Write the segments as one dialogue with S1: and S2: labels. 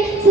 S1: Sim.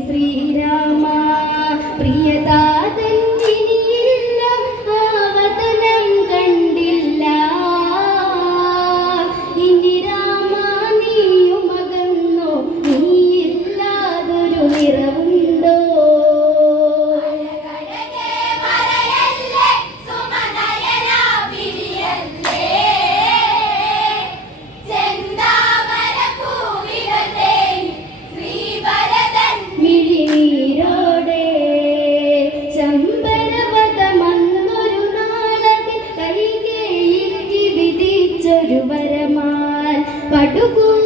S1: എന്നും తిరువరమాల్ పటుకు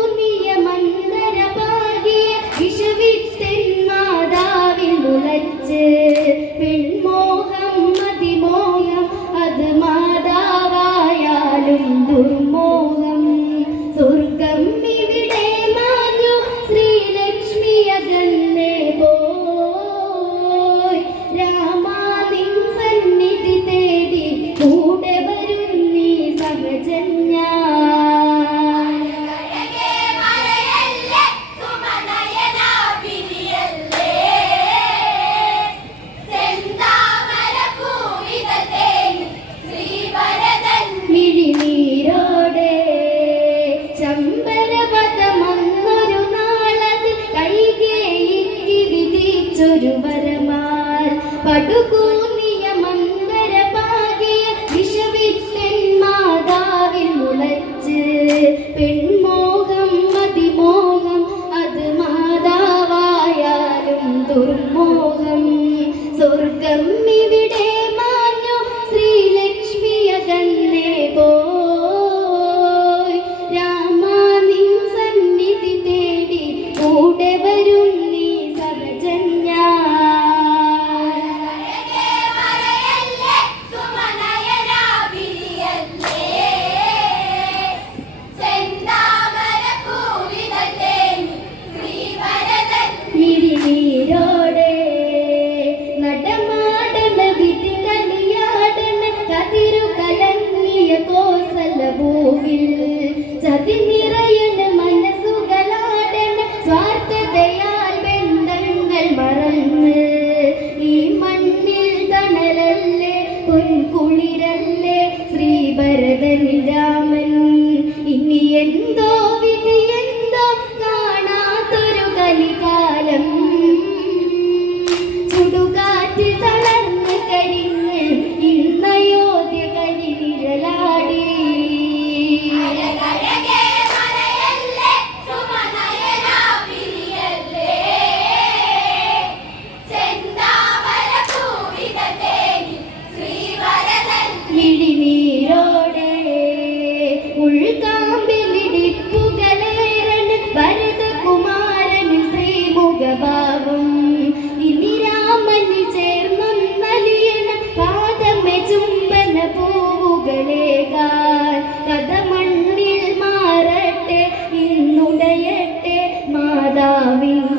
S1: കർത്താവിൻ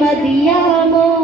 S1: മതിയാമോ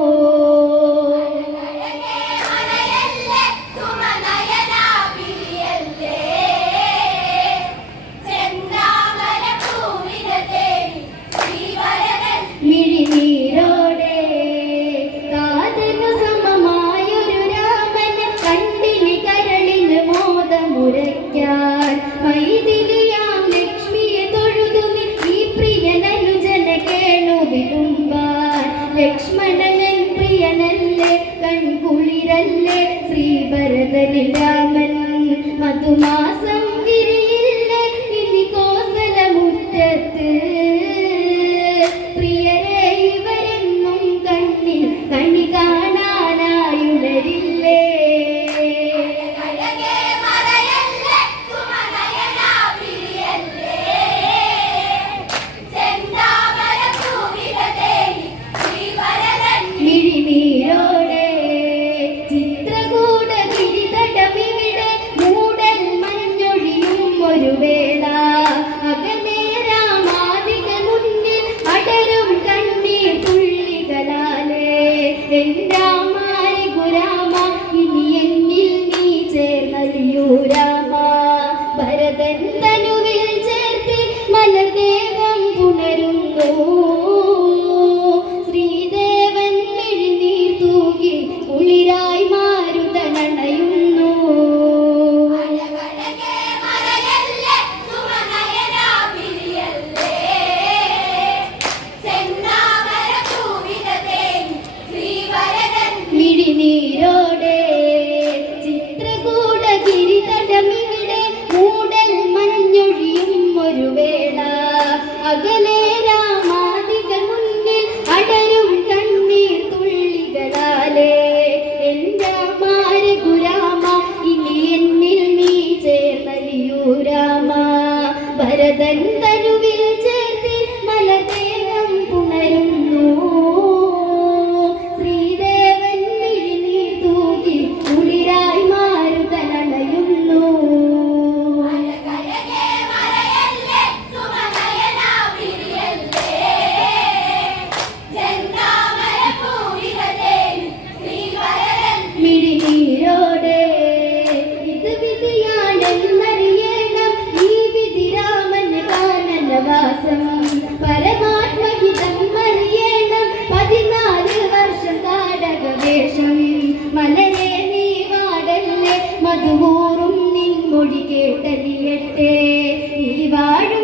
S1: മലർദേഹം പുണരുന്നു. ശ്രീദേവൻ മെഴുനീർ തൂകി കുളിരായി മാരുതനണയുന്നു. മിടിനീരോ ಬದಲು മധുവോറും നിൻ മൊഴി കേട്ടലിയട്ടെ നീ വാഴും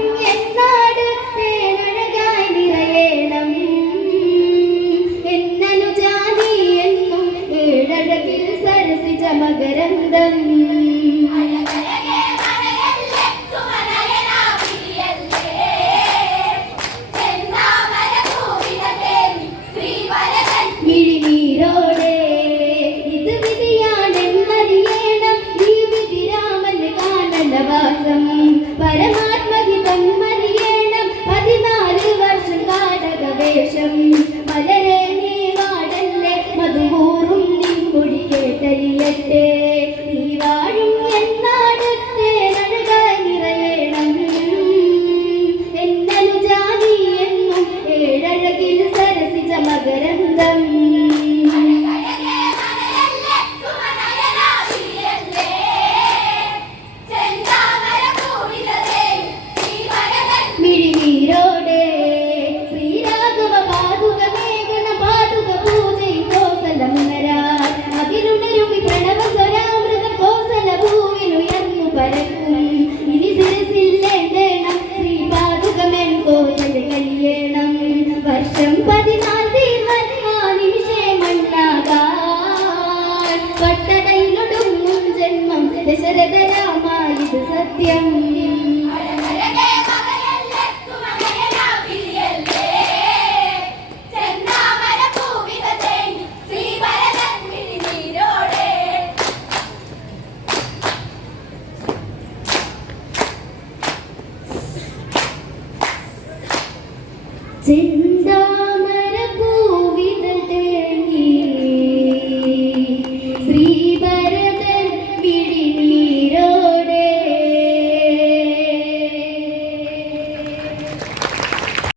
S1: See
S2: you.